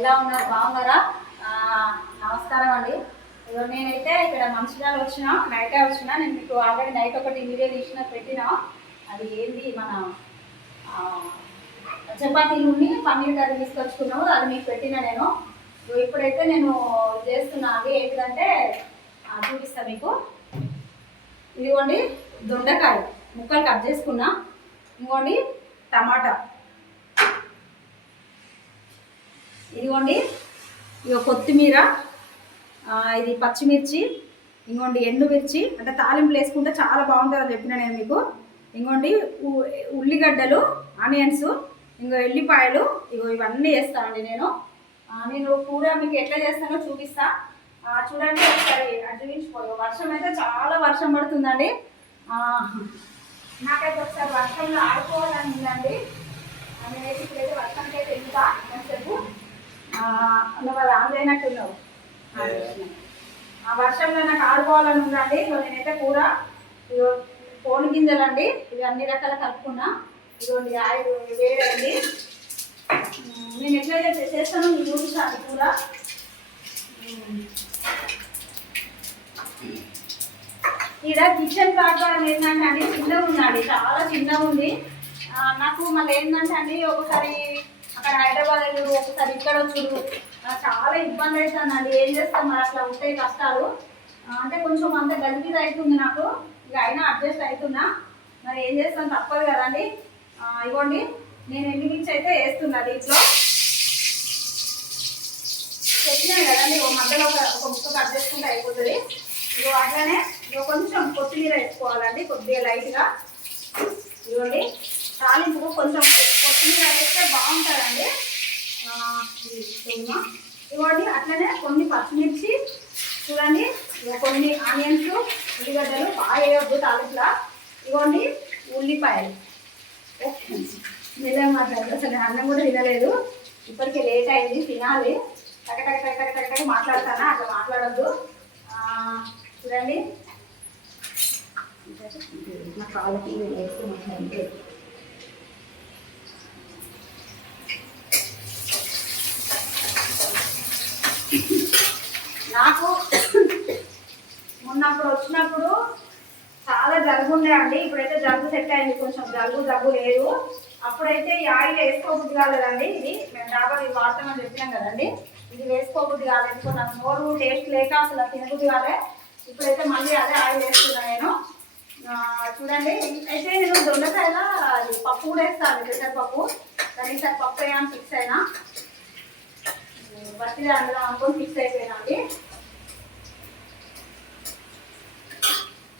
ఎలా ఉన్నారు? బాగున్నారా? నమస్కారం అండి. నేనైతే ఇక్కడ మంచిర్యాల వచ్చిన, నైటే వచ్చిన. నేను మీకు ఆల్రెడీ నైట్ ఒకటి వీడియో తీసిన పెట్టిన. అది ఏంది మన చపాతీలు పన్నీర్ కర్రీ తీసుకొచ్చుకున్నాము, అది మీకు పెట్టిన నేను. ఇప్పుడైతే నేను చేస్తున్నా. అవి ఏంటంటే చూపిస్తా మీకు. ఇదిగోండి దొండకాయ ముక్కలు కట్ చేసుకున్నా, ఇదిగోండి టమాటా, ఇదిగోండి ఇక కొత్తిమీర, ఇది పచ్చిమిర్చి, ఇంకోండి ఎండుమిర్చి. అంటే తాలింపులు వేసుకుంటే చాలా బాగుంటుందని చెప్పిన నేను మీకు. ఇంకోండి ఉల్లిగడ్డలు, ఆనియన్స్, ఇంకో ఎల్లిపాయలు, ఇగో ఇవన్నీ వేస్తానండి నేను. నేను కూర మీకు ఎట్లా చేస్తానో చూపిస్తా. చూడండి ఒకసారి చూపించిపోయి. వర్షం అయితే చాలా వర్షం పడుతుందండి. నాకైతే ఒకసారి వర్షంలో ఆడుకోవాలని ఉందండి. నేనైతే ఇప్పుడైతే వర్షానికి అయితే వెళ్తా కొంచెంసేపు. వాళ్ళు ఆన్లైనట్టున్నావు. ఆ వర్షంలో నాకు ఆడుకోవాలని ఉందండి. నేనైతే కూర పోను గింజలండి, ఇవి అన్ని రకాల కలుపుకున్నా. ఇదిగోండి ఆయిల్ వేడండి. నేను ఎట్లయితే చేస్తానో మీకు చూపిస్తాను కూర. ఇక్కడ కిచెన్ ప్లాట్ఫారం ఏంటంటే అండి చిన్నగా ఉందండి, చాలా చిన్నగా ఉంది. నాకు మళ్ళీ ఏంటంటే అండి ఒకసారి అక్కడ హైదరాబాద్ ఒకసారి ఇక్కడ వచ్చుడు చాలా ఇబ్బంది అవుతుందండి. ఏం చేస్తాం మరి, అట్లా ఉంటాయి కష్టాలు. అంటే కొంచెం అంత గజిబిజి అవుతుంది నాకు. ఇక అయినా అడ్జస్ట్ అవుతున్నా. మరి ఏం చేస్తాం, తప్పదు కదండి. ఇవ్వండి నేను ఎండుమిర్చి అయితే వేస్తున్నా దీంట్లో. చెప్పినాను కదండి, ఓ మధ్యలో ఒక ముక్క కట్ చేసుకుంటే అయిపోతుంది. ఇగో అట్లనే ఇగో కొంచెం కొత్తిమీర వేసుకోవాలండి, కొద్దిగా లైట్గా. ఇవ్వండి తాలింపు కొంచెం కొత్తిమీర వేస్తే బాగుంటుందండి. ఇవ్వండి అట్లనే కొన్ని పచ్చిమిర్చి చూడండి, కొన్ని ఆనియన్స్, ఉల్లిగడ్డలు బాగా వేయవద్దు తాలింపులా. ఇవ్వండి ఉల్లిపాయలు. ఓకే నిజంగా మాట్లాడదు, అసలు అన్నం కూడా తినలేదు. ఇప్పటికే లేట్ అయింది, తినాలి. టక మాట్లాడతానా, అట్లా మాట్లాడద్దు. చూడండి నా కాళ్ళకి వేస్తే నాకు మొన్నప్పుడు వచ్చినప్పుడు చాలా జలుబు ఉండే అండి. ఇప్పుడైతే జలుబు సెట్ అయింది, కొంచెం జలుబు లేదు. అప్పుడైతే ఈ ఆయిల్ వేసుకోబుద్ధి కాలేదండి. ఇది మేము డాబర్ ఇది వాడతామని చెప్పినాం కదండి, ఇది వేసుకోబుద్ధి కాలేదు. నాకు నోరు టేస్ట్ లేక అసలు తినబుద్ధి కాలే. ఇప్పుడైతే మళ్ళీ అదే ఆయిల్ వేస్తున్నా నేను. చూడండి అయితే నేను దొండకాయల పప్పు కూడా వేస్తాను, పెసరపప్పు. కానీ ఈసారి పప్పు వేయాలని ఫిక్స్ అయినా, బట్టిగా అందులో అనుకొని ఫిక్స్ అయిపోయినా అండి.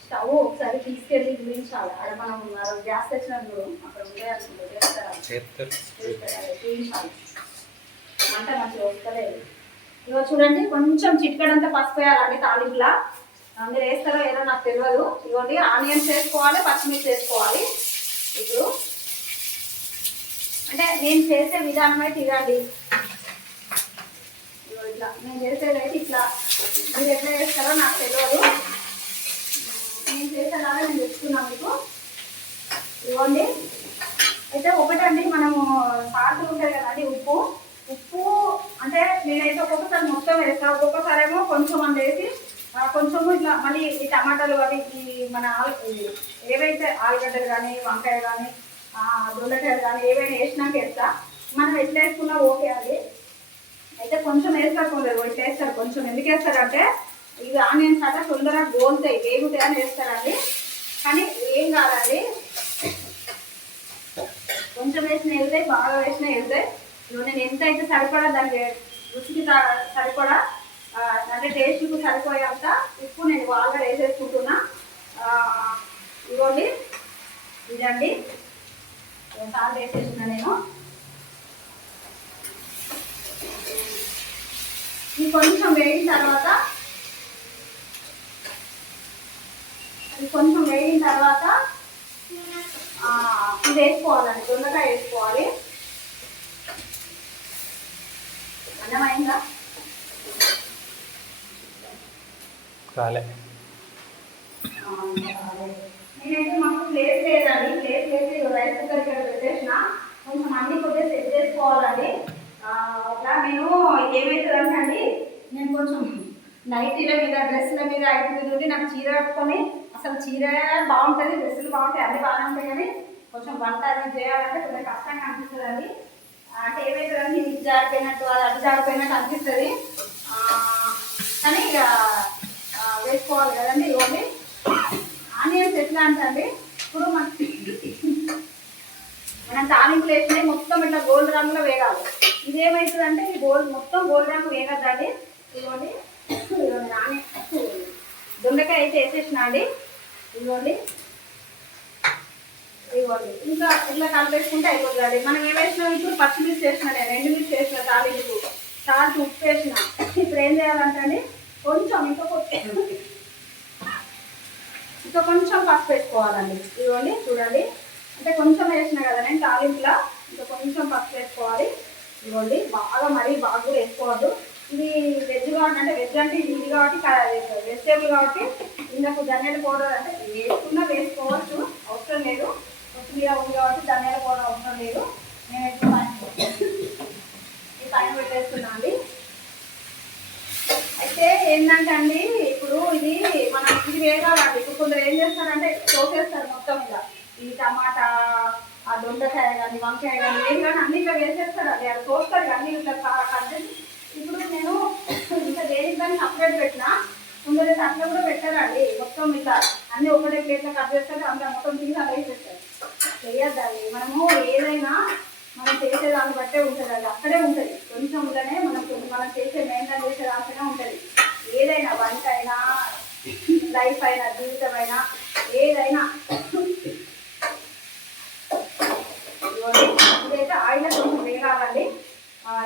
స్టవ్ ఒకసారి తీసుకెళ్ళి చూపించాలి. అక్కడ మనం గ్యాస్ తెచ్చినప్పుడు అక్కడ ఉండే చూపించాలి. వంట మంచిగా వస్తలేదు. ఇగో చూడండి కొంచెం చిట్కడంతా పసుపు వేయాలండి తాలింపులా. మీరు వేస్తారో ఏదో నాకు తెలియదు. ఇవ్వండి ఆనియన్స్ వేసుకోవాలి, పచ్చిమిర్చి వేసుకోవాలి. ఇప్పుడు అంటే నేను చేసే విధానం అయితే ఇదండి. ఇట్లా నేను చేసేదైతే ఇట్లా, మీరు ఎట్లా చేస్తారో నాకు తెలియదు. నేను చేసేలాగా నేను చెప్తున్నాను మీకు. ఇవ్వండి అయితే ఒకటండి, మనము సాల్ట్ ఉంటుంది కదండి, ఉప్పు అంటే నేనైతే ఒక్కొక్కసారి మొత్తం వేస్తాను, ఒక్కొక్కసారి ఏమో కొంచెం అని వేసి కొంచెము ఇట్లా మళ్ళీ ఈ టమాటాలు అవి ఈ మన ఏవైతే ఆలుగడ్డలు కానీ, వంకాయ కానీ, దొండకాయలు కానీ ఏవైనా వేసినాక వేస్తా. మనం ఎట్లా వేసుకున్నా ఓకే అండి. అయితే కొంచెం వేస్తారు, ఇట్లా వేస్తారు కొంచెం. ఎందుకు వేస్తారంటే ఇవి ఆనియన్స్ అట్లా తొందరగా గోలుతాయి, వేగుతాయి అని వేస్తారండి. కానీ ఏం కాదండి, కొంచెం వేసిన వెళ్తాయి, బాగా వేసిన వెళ్తాయి. నేను ఎంత అయితే సరిపడా దానికి రుచికి సరిపడా అంటే టేస్ట్కు సరిపోయేంత ఉప్పు నేను బాగా వేసేసుకుంటున్నా. ఇవ్వండి ఇదండి సాల్ట్ వేసేసిన నేను. ఇది కొంచెం వేగిన తర్వాత ఇది వేసుకోవాలండి, దొండకాయ వేసుకోవాలి. అన్నమైందా? కాలే. నేనైతే మాకు ప్లేస్ లేదండి, ప్లేస్ రైస్ కుక్కర్ ఇక్కడ పెట్టేసిన. కొంచెం అన్ని కొద్దిగా సెట్ చేసుకోవాలండి. అట్లా నేను ఏమవుతుందంటే అండి, నేను కొంచెం నైటీల మీద డ్రెస్సుల మీద ఐటీ మీద ఉండి నాకు చీర కట్టుకొని అసలు చీర బాగుంటుంది, డ్రెస్సులు బాగుంటాయి, అన్నీ బాగానే ఉంటాయి, కానీ కొంచెం వంట అది చేయాలంటే కొంచెం కష్టంగా అనిపిస్తుంది అండి. అంటే ఏమవుతుందండి, ఇది జారిపోయినట్టు అది అటు జారిపోయినట్టు అనిపిస్తుంది. కానీ ఇక వేసుకోవాలి కదండి. ఇవ్వండి ఆనియన్స్ ఎట్లా అంటే ఇప్పుడు మనం తాలింపులు వేసినాయి మొత్తం ఇట్లా గోల్డ్ రంగులో వేగాలి. ఇదేమవుతుందంటే ఈ మొత్తం గోల్డ్ రంగు వేగద్దండి. ఇదిగోండి దొండకాయ అయితే వేసేసిన అండి. ఇదిగోండి ఇంకా ఇట్లా కలిపేసుకుంటే అయిపోతుంది. మనం ఏమేసినాం ఇప్పుడు పచ్చిమిర్చి వేసిన, నేను ఎండుమిర్చి వేసిన, తాలింపు సాల్ట్ ఉప్పు వేసిన. ఇప్పుడు ఏం చేయాలంటే అండి కొంచెం ఇంకా కొంచెం పసుపు వేసుకోవాలండి. ఇదిగోండి చూడండి, అంటే కొంచెం వేసిన కదా నేను తాలింపులా, ఇంకా కొంచెం పసుపు వేసుకోవాలి. ఇదిగోండి బాగా మరీ బాగా కూడా వేసుకోవద్దు. ఇది వెజ్ కాబట్టి, అంటే వెజ్ అంటే ఇది కాబట్టి వెజిటేబుల్ కాబట్టి ఇందుకు ధనియాల పౌడర్ అంటే వేసుకున్నా వేసుకోవచ్చు, అవసరం లేదు. కొత్తిమీర ఉంది కాబట్టి ధనియాల పౌడర్ అవసరం లేదు. నేను ఈ పైన పెట్టేస్తున్నా అండి. అయితే ఏంటంటే అండి, ఇప్పుడు ఇది మనం ఇది వేగాలండి. ఇప్పుడు కొందరు ఏం చేస్తారంటే తోసేస్తారు మొత్తం ఇలా, ఈ టమాటా, ఆ దొండకాయ కానీ వంకాయ కానీ ఏది కానీ అన్ని ఇట్లా వేసేస్తారు అండి. అది తోస్తారు అన్ని ఇట్లా కంటెంట్. ఇప్పుడు నేను ఇంకా దేనికి కానీ సపరేట్ పెట్టినా, కొందరు అట్లా కూడా పెట్టారండి. మొత్తం ఇట్లా అన్ని ఒకటే ప్లేట్లో కట్ చేస్తారు, అందులో మొత్తం తీసి అలా వేసేస్తారు. చేయొద్దండి. మనము ఏదైనా మనం చేసేదాన్ని బట్టే ఉంటుంది, అది అక్కడే ఉంటుంది. కొంచెంలోనే మనం చేసే మెయింటైన్ చేసే దాంట్లోనే ఉంటుంది. ఏదైనా వంట అయినా, లైఫ్ అయినా, జీవితం అయినా, ఏదైనా. ఇదైతే ఆయిల్ కొంచెం వేగాలండి.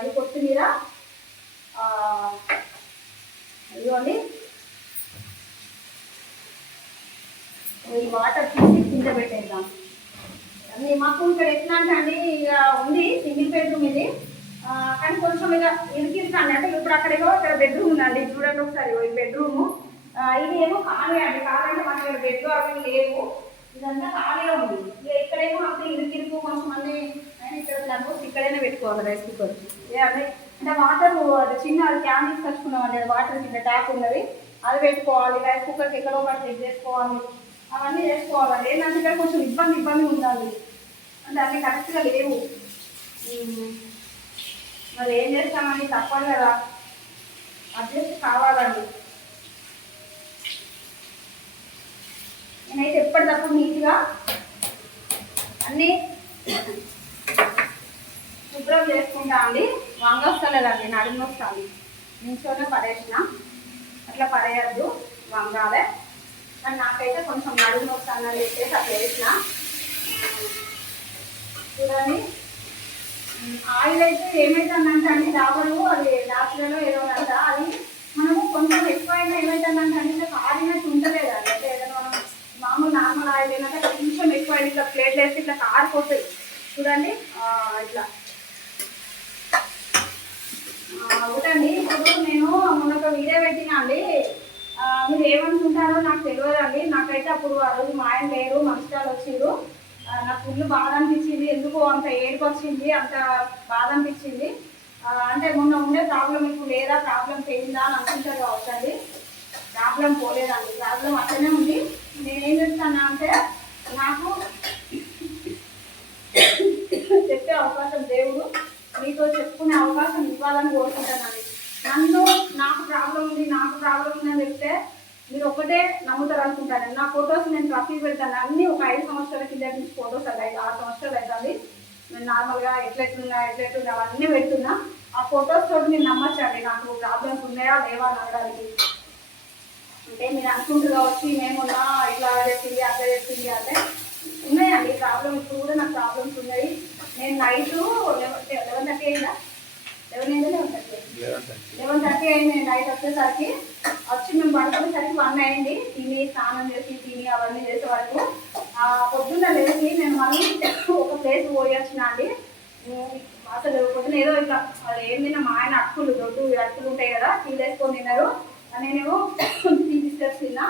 ఇది కొత్తిమీర, ఇదిగోండి ఈ వాటర్ తీసి కింద పెట్టేద్దాం. అది మాకు ఇక్కడ ఎట్లా అంటే అండి, ఇక ఉంది సింగిల్ బెడ్రూమ్ ఇది, కానీ కొంచెం ఇక ఇరికిస్తాండి. అంటే ఇప్పుడు అక్కడేమో ఇక్కడ బెడ్రూమ్ ఉందండి, చూడండి ఒకసారి ఈ బెడ్రూము. ఇది ఏమో ఖాళీ అండి, కాదంటే మనకి ఇక్కడ బెడ్లు అవి లేవు, ఇదంతా ఖాళీగా ఉంది. ఇక ఇక్కడేమో అంతే ఇరుకిరుకు కొంచెం అన్ని ఇక్కడ ఇక్కడైనా పెట్టుకోవాలి రైస్ కుక్కర్. అంటే వాటర్ అది చిన్న అది క్యాన్ తీసుకొచ్చుకున్నామండి, అది వాటర్ కింద ట్యాప్ ఉన్నది, అది పెట్టుకోవాలి. రైస్ కుక్కర్కి ఎక్కడో ఒకటి సెట్ చేసుకోవాలి, అవన్నీ చేసుకోవాలి. ఏంటంటే ఇక్కడ కొంచెం ఇబ్బంది ఉండాలి, అంటే అన్నీ కరెక్ట్గా లేవు. మరి ఏం చేస్తామండి, తప్పదు కదా, అడ్జస్ట్ కావాలండి. నేనైతే ఎప్పటికప్పుడు నీట్గా అన్నీ శుభ్రం చేసుకుంటా అండి. వంగొస్తలేదండి, నడుము వస్తుంది, నించోనే పడేసిన. అట్లా పడేయద్దు, వంగాలే. కానీ నాకైతే కొంచెం నడుము వస్తుందని చెప్పేసి అట్లా వేసిన. చూడండి ఆయిల్ అయితే ఏమైతుందంటే అండి, డాబరు అది డాక్టర్లో ఏదో అంట, అది మనము కొంచెం ఎక్కువైనా ఏమైతుందంటే అండి ఇట్లా కారినట్టు ఉండలేదండి. అంటే ఏదైనా మనం మామూలు నార్మల్ ఆయిల్ ఏంటంటే కొంచెం ఎక్కువ ఇట్లా ప్లేట్లు వేసి ఇట్లా కారిపోతాయి. చూడండి ఇట్లా ఒకటండి. ఇప్పుడు నేను మొన్న ఒక వీడియో పెట్టినా అండి, మీరు ఏమనుకుంటారో నాకు తెలియదండి. నాకైతే అప్పుడు ఆ రోజు మా ఆయన లేరు, మంచిర్యాల వచ్చిండ్రు. నాకు ఫుల్ బాధ అనిపించింది, ఎందుకు అంత ఏడుపు వచ్చింది, అంత బాధ అనిపించింది. అంటే మొన్న ఉండే ప్రాబ్లం ఇప్పుడు లేదా, ప్రాబ్లం పోయిందా అని అనుకుంటారు కావచ్చండి. ప్రాబ్లం పోలేదండి, ప్రాబ్లం అట్లనే ఉంది. నేనేం చెప్తాను అంటే, నాకు చెప్పే అవకాశం దేవుడు మీతో చెప్పుకునే అవకాశం ఇవ్వాలని కోరుకుంటానండి. నాకు ప్రాబ్లం ఉంది అని చెప్తే మీరు ఒకటే నమ్ముతారు అనుకుంటాను. నా ఫొటోస్ నేను ప్రతి పెడతాను, అన్నీ ఒక 5 సంవత్సరాల కింద నుంచి ఫొటోస్ అలా 6 సంవత్సరాలు అవుతుంది. నేను నార్మల్గా ఎట్లెట్లున్నా అవన్నీ పెడుతున్నా. ఆ ఫొటోస్ తోటి మీరు నమ్మచ్చండి నాకు ప్రాబ్లమ్స్ ఉన్నాయా లేవా అని అనడానికి. అంటే మీరు అనుకుంటారు కావచ్చు మేమున్నా ఇట్లా చెప్పింది అట్లా చెప్పింది అంటే, ఉన్నాయండి ప్రాబ్లం. ఇప్పుడు కూడా నాకు ప్రాబ్లమ్స్ ఉన్నాయి. నేను నైట్ 11:30 అయిందా, 11:30 అయింది నైట్ వచ్చేసరికి. వచ్చి మేము పడుకునేసరికి 1 అయింది. తిని స్నానం చేసి తిని అవన్నీ చేసే వరకు పొద్దున్న లేచి నేను మళ్ళీ ఒక ప్లేస్ పోయి వచ్చిన అండి. అసలు పొద్దున ఏదో ఇట్లా అది ఏం తిన్నా, మా ఆయన దొడ్డు అటుకులు ఉంటాయి కదా, టీ వేసుకొని తిన్నారు. నేనేమో టీ బిస్కెట్స్ తిన్నా.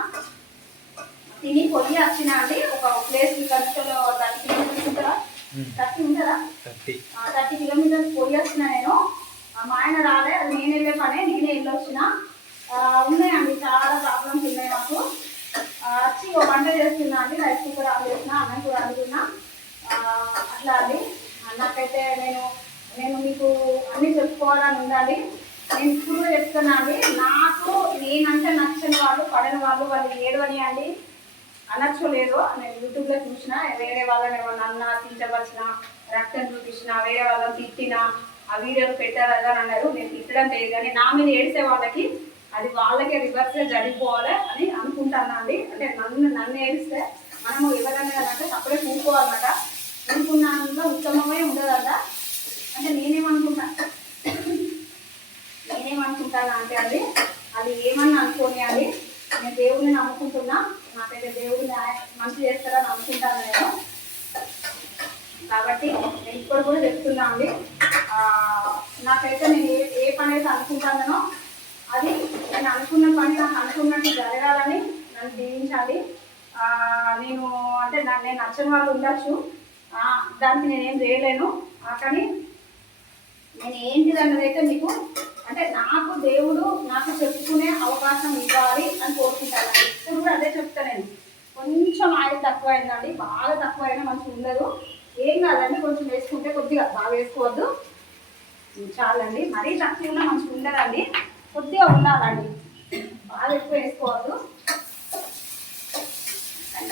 తిని పొద్దున వచ్చిన అండి. ఒక ప్లేస్ ఖర్చులో 30 కిలోమీటర్స్ ఉంటుందా, 30 ఉంటుందా, 30 కిలోమీటర్స్ పోయి వచ్చిన నేను. మా ఆయన రాలే, అది నేను వెళ్ళే పనే, నేనే వెళ్ళొచ్చిన. ఉన్నాయండి, చాలా ప్రాబ్లమ్స్ ఉన్నాయి నాకు. వచ్చి ఒక వంట చేస్తున్నా అండి, రైస్ కుక్కర్ ఆన్ చేసిన, అన్నం కూడా అనుకున్నా. అట్లా అండి. నాకైతే నేను మీకు అన్నీ చెప్పుకోవాలని ఉండాలి. నేను ఇప్పుడు చెప్తున్నా అండి, నాకు నేనంటే నచ్చని వాళ్ళు, పడని వాళ్ళు ఏడవని అండి అనర్చలేదు. నేను యూట్యూబ్లో చూసిన, వేరే వాళ్ళని ఏమన్నా అన్నా, తింటవలసిన, రక్తం చూపించిన, వేరే వాళ్ళని తిట్టిన, ఆ వీడియోలు పెట్టారు కదా అని అన్నారు. నేను తిట్టడం లేదు, కానీ నా మీద ఏడిసే వాళ్ళకి అది వాళ్ళకే రివర్స్గా జరిగిపోవాలి అని అనుకుంటాను అండి. అంటే నన్ను ఏడిస్తే మనము ఎవరైనా అంటే అప్పుడే కూకోవాలన్నమాట. అనుకున్నంలో ఉత్తమమే ఉండదట. అంటే నేనేమనుకుంటాను అంటే అండి, అది ఏమన్నా అనుకోని అండి, నేను దేవుడిని నమ్ముకుంటున్నా. నాకైతే దేవుడిని మంచి చేస్తారని అనుకుంటాను నేను. కాబట్టి నేను ఇప్పుడు కూడా చెప్తున్నా అండి, నాకైతే నేను ఏ పని అయితే అనుకుంటానో అది నేను అనుకున్న పని నాకు అనుకున్నట్టు జరగాలని నన్ను దీవించాలి. నేను అంటే నేను నచ్చని వాళ్ళు ఉండొచ్చు, దానికి నేనేం చేయలేను. కానీ నేను ఏంటిది అన్నది అయితే మీకు అంటే నాకు దేవుడు నాకు చెప్పుకునే అవకాశం ఇవ్వాలి అని కోరుకుంటాను. ఇప్పుడు కూడా అదే చెప్తాను నేను. కొంచెం ఆయిల్ తక్కువ అయిందండి, బాగా తక్కువ అయినా మంచిగా ఉండదు. ఏం కాదండి, కొంచెం వేసుకుంటే కొద్దిగా బాగా వేసుకోవద్దు, చాలండి. మరీ తక్కువ ఉన్నా మంచిగా ఉండదండి, కొద్దిగా ఉండాలండి, బాగా ఎక్కువ వేసుకోవద్దు,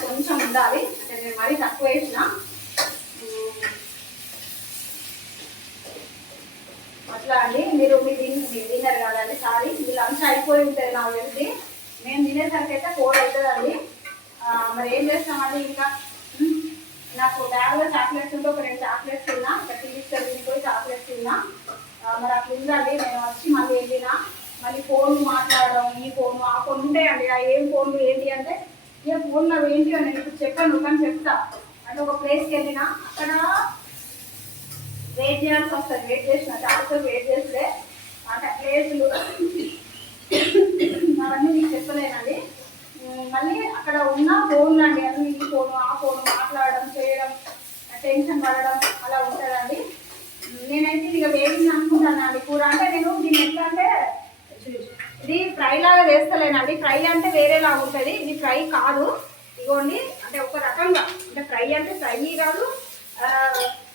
కొంచెం ఉండాలి. అంటే నేను మరీ తక్కువ వేసిన అట్లా అండి. మీరు మీ డిన్నర్ కాదండి, సారీ, మీ లంచ్ అయిపోయి ఉంటుంది నాకు తెలిసి. మేము తినేసరికి అయితే 4 అవుతుందండి. మరి ఏం చేస్తామండి ఇంకా. నాకు బ్యాగ్లో చాక్లెట్స్ ఉంటే ఒక 2 చాక్లెట్స్ తిన్నా, ఒక టీవీస్టర్ తినిపోయి చాక్లెట్స్ తిన్నా. మరి అట్లా ఉందండి. నేను వచ్చి మళ్ళీ వెళ్ళినా, మళ్ళీ ఫోన్ మాట్లాడడం, ఈ ఫోన్ ఆ ఫోన్ ఉంటాయండి. ఏం ఫోన్లు ఏంటి అంటే, ఏ ఫోన్లు అవి ఏంటి అని నేను ఇప్పుడు చెప్పాను, కానీ చెప్తా. అంటే ఒక ప్లేస్కి వెళ్ళినా, అక్కడ వెయిట్ చేయాల్సి వస్తుంది. వెయిట్ చేసిన చాలాసేపు వెయిట్ చేస్తే అంటే ప్లేసులు అవన్నీ మీకు చెప్పలేనండి. మళ్ళీ అక్కడ ఉన్న ఫోన్లు అండి, అన్ని ఈ ఫోను ఆ ఫోను మాట్లాడడం, చేయడం, టెన్షన్ పడడం అలా ఉంటుందండి. నేనైతే ఇక వేడింది అనుకుంటానండి కూర. అంటే నేను దీన్ని ఎట్లా అంటే, ఇది ఫ్రై లాగా చేస్తలేనండి. ఫ్రై అంటే వేరేలాగా ఉంటుంది, ఇది ఫ్రై కాదు. ఇగోండి, అంటే ఒక రకంగా అంటే ఫ్రై అంటే ఫ్రై కాదు.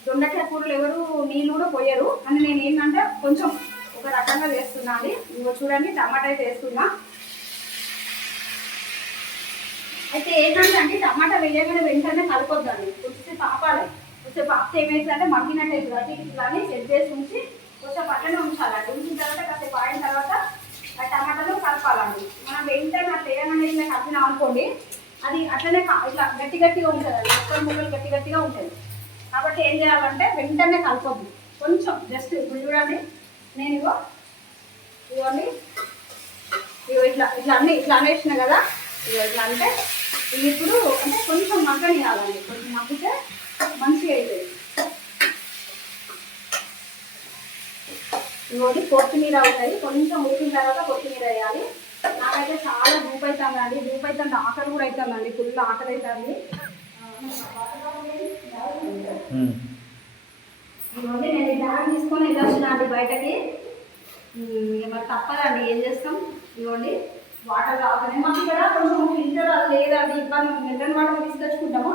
దొండకాయ కూరలు ఎవరు నీళ్ళు కూడా పోయరు, అని నేను ఏంటంటే కొంచెం ఒక రకంగా చేస్తున్నా అండి. ఇంకో చూడండి, టమాటా అయితే వేస్తున్నా. అయితే ఏంటంటే అండి, టమాటా వేయగానే వెంటనే కలపొద్దండి, కొంచెం ఆపాలి. కొంచెం ఆపితే ఏమైతుందంటే మగ్గినట్టు అవుతుంది. అటు ఇట్లానే సెట్ చేసి ఉంచి కొంచెం పక్కనే ఉంచాలండి. ఉంచిన తర్వాత కాసేపు ఆయిన తర్వాత ఆ టమాటాలు కలపాలండి. మనం వెంటనే అట్లా వేయగానే ఇట్లా కలిపినాం అనుకోండి, అది అట్లనే ఇట్లా గట్టిగా ఉంటుంది, ముక్కలు గట్టిగా ఉంటుంది. కాబట్టి ఏం చేయాలంటే వెంటనే కలపొద్దు, కొంచెం జస్ట్. ఇప్పుడు చూడండి, నేను ఇవ్వండి ఇట్లా అన్నీ ఇట్లా అనేసిన కదా. ఇట్లా అంటే ఇప్పుడు అంటే కొంచెం మగ్గనియాలండి, కొంచెం మగ్గితే మంచిగా అవుతుంది. ఇవ్వండి, కొత్తిమీర అవుతుంది, కొంచెం ఉడికిన తర్వాత కొత్తిమీర వేయాలి. నాకైతే చాలా దూపు అవుతుందండి, ఆకలి కూడా అవుతుందండి, ఫుల్ ఆకలి అవుతుంది. ఇవ్వండి, నేను ఈ బ్యాగ్ తీసుకొని వెళ్ళొచ్చిన అండి బయటకి. మరి తప్పదండి, ఏం చేస్తాం. ఇవ్వండి, వాటర్ తాగుతానే మాకు ఇక్కడ కొంచెం ఫిల్టర్ అది లేదండి, ఇబ్బంది. మినరల్ వాటర్ తీసుకొచ్చుకుంటాము.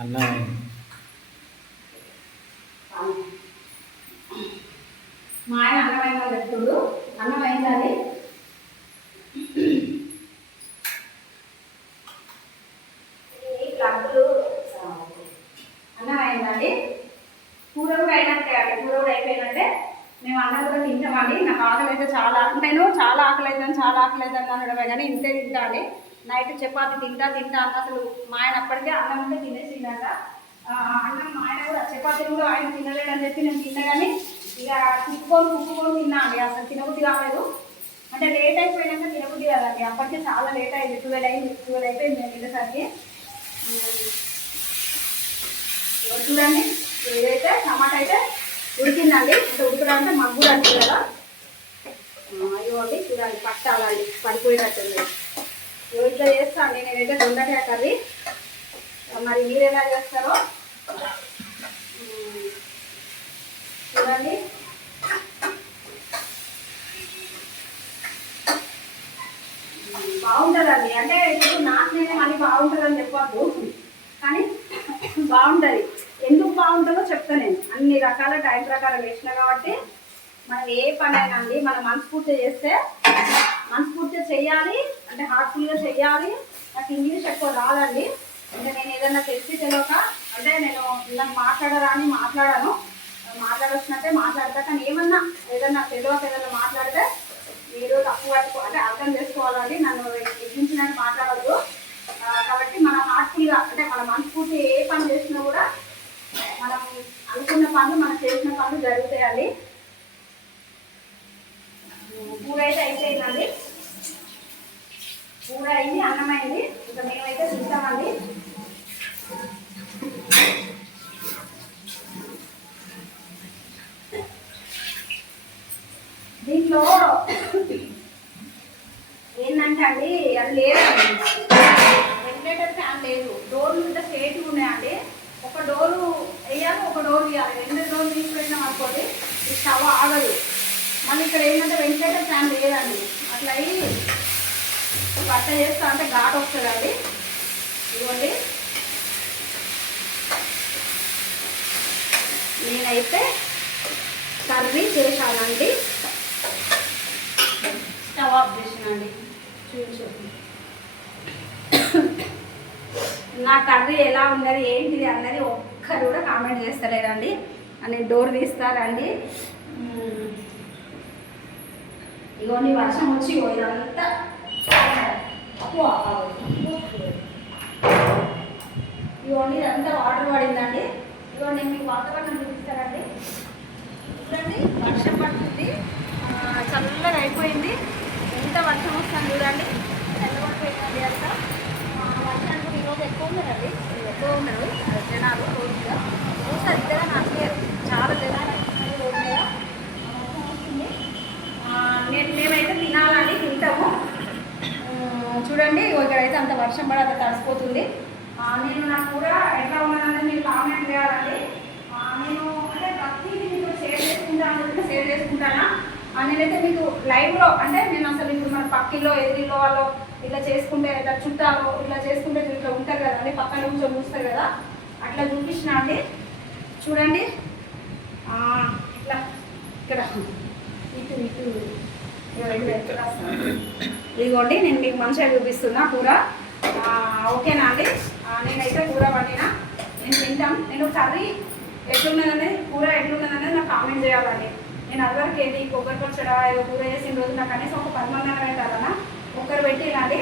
అన్నం మా ఆయన అన్నమైన చెప్తుడు, అన్నం అయిందండి. అన్నం అయిందండి, కూర కూడా అయినట్టే అండి. కూర కూడా అయిపోయినట్టే. మేము అన్నం కూడా తింటామండి. నాకు ఆకలి అయితే చాలా, నేను చాలా ఆకలి అవుతుంది అనడమే కానీ ఇంతే తింటా అండి. నైట్ చపాతి తింటా అన్న అసలు మా ఆయన అప్పటికే అన్నం ఉంటే తినేసిందాక. అన్నం మా ఆయన కూడా చపాతీలు కూడా ఆయన తినలేడని చెప్పి నేను తిన్నా, కానీ ఇక కుక్కుకొని తిన్నా అండి. అసలు తినబుద్ధి కాలేదు. అంటే లేట్ అయిపోయినాక తినబుద్ధి కాదండి. అప్పటికే చాలా లేట్ అయింది, 12 అయిపోయింది నేను తినేసరికి. చూడండి, ఇదైతే టమాటా అయితే ఉడికిందండి. అంటే ఉడకడంటే మగ్గుడు అంటుంది కదా. ఇవ్వండి, చూడండి, పట్టాలండి, పడిపోయినట్టుంది. ఇట్లా చేస్తాను నేనైతే దొండకాయ కర్రీ. మరి మీరు ఎలా చేస్తారో బాగుంటుందండి. అంటే ఇప్పుడు నాకు నేనే మళ్ళీ బాగుంటుందని చెప్పొద్దు, కానీ బాగుంటుంది. ఎందుకు బాగుంటుందో చెప్తా నేను. అన్ని రకాల టైం ప్రకారం వేసిన కాబట్టి మనం ఏ పని అయినా అండి మనం మనస్ఫూర్తిగా చేస్తే మనస్ఫూర్తిగా చెయ్యాలి, అంటే హార్ట్ఫుల్గా చెయ్యాలి. నాకు ఇంగ్లీష్ ఎక్కువ రాదండి, అంటే నేను ఏదైనా తెలియక అంటే నేను ఇలా మాట్లాడను, మాట్లాడొచ్చినట్టే మాట్లాడతా. కానీ ఏమన్నా ఏదన్నా తెలియక ఏదైనా మాట్లాడితే మీరు తప్పు పట్టుకో అంటే అర్థం చేసుకోవాలండి, నన్ను ఎక్కించినట్టు మాట్లాడద్దు. కాబట్టి మనం హార్ట్ఫుల్గా అంటే మన మనస్ఫూర్తి ఏ పని చేసినా కూడా మనం అనుకున్న పనులు మనం చేసిన పనులు జరుగుతాయండి. కూర అయితే అయిపోయిందండి, కూర అయింది, అన్నమైంది. ఇంకా మేమైతే తింటామండి. దీంట్లో ఏంటంటే అండి అది లేదండి, వెంటిలేటర్ ఫ్యాన్ లేదు, డోర్లు ఇంత స్ట్రేట్గా ఉన్నాయండి. ఒక డోరు వేయాలి, ఒక డోర్ తీయాలి. 2 డోర్లు తీసుకువెళ్ళినాం అనుకోండి ఈ స్టవ్ ఆగదు. మళ్ళీ ఇక్కడ ఏంటంటే వెంటిలేటర్ ఫ్యాన్ లేదండి, అట్లా అయ్యి బట్ట చేస్తా అంటే ఘాట్ వస్తుందండి. ఇదిగోండి నేనైతే కర్రీ చేశానండి, స్టవ్ ఆఫ్ చేసానండి. చూపించు నా కర్రీ ఎలా ఉన్నది ఏంటిది అన్నది ఒక్కరు కూడా కామెంట్ చేస్తలేదండి. నేను డోర్ తీస్తారండి. ఇగోండి వర్షం వచ్చి ఇదంతా ఇవన్నీ ఇదంతా వాటర్ పడిందండి. ఇదిగోండి నేను మీకు వాతావరణం చూపిస్తానండి. చూడండి వర్షం పడుతుంది, చల్లగా అయిపోయింది. ఎంత వర్షం వస్తుంది చూడండి, చల్లబడిపోయిందండి అంతా. వర్షానికి కూడా ఈరోజు ఎక్కువ ఉన్నారండి, ఉన్నారు జనాలు. రోజుగా చూస్తారు ఇక్కడ నాకు చాలా జనాలు అవుతున్నారు రోడ్డు మీద. మేమైతే తినాలని తింటాము. చూడండి ఇక్కడైతే అంత వర్షం పడి అంత తడిసిపోతుంది. నేను నా కూర ఎట్లా ఉన్నదని మీరు కామెంట్ చేయాలండి. నేను అంటే ప్రతిదీ మీకు షేర్ చేసుకుంటానా. నేనైతే మీకు లైవ్లో అంటే నేను అసలు ఇప్పుడు మన పక్కిలో ఎదిరిలో వాళ్ళు ఇట్లా చేసుకుంటే ఇట్లా చుట్టాలు ఇట్లా చేసుకుంటే ఇట్లా ఉంటారు కదా అండి, పక్కన కూర్చొని చూస్తారు కదా, అట్లా చూపించిన అండి. చూడండి ఇట్లా ఇక్కడ ఇటు ఇదిగోండి నేను మీకు మంచిగా చూపిస్తున్నా కూర. ఓకేనా అండి, నేనైతే కూర వండినా, నేను తింటాం. నేను కర్రీ ఎట్లున్నదనేది కూర ఎట్లున్నదనేది నాకు కామెంట్ చేయాలండి. నేను అదివరకు ఏది కొబ్బరి పచ్చడా ఏదో కూర చేసిన రోజు నాకు కనీసం ఒక 10 మంది పెట్టాలన్నా, ఒక్కరు పెట్టినండి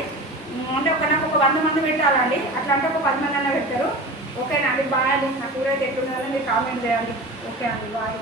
అంటే నాకు ఒక 100 మంది పెట్టాలండి. అట్లా అంటే ఒక 10 మంది అన్న పెట్టారు. ఓకేనా అండి, బాయ్ అండి. నా కూర అయితే ఎట్లున్నదని మీరు కామెంట్ చేయండి. ఓకే అండి, బాయ్.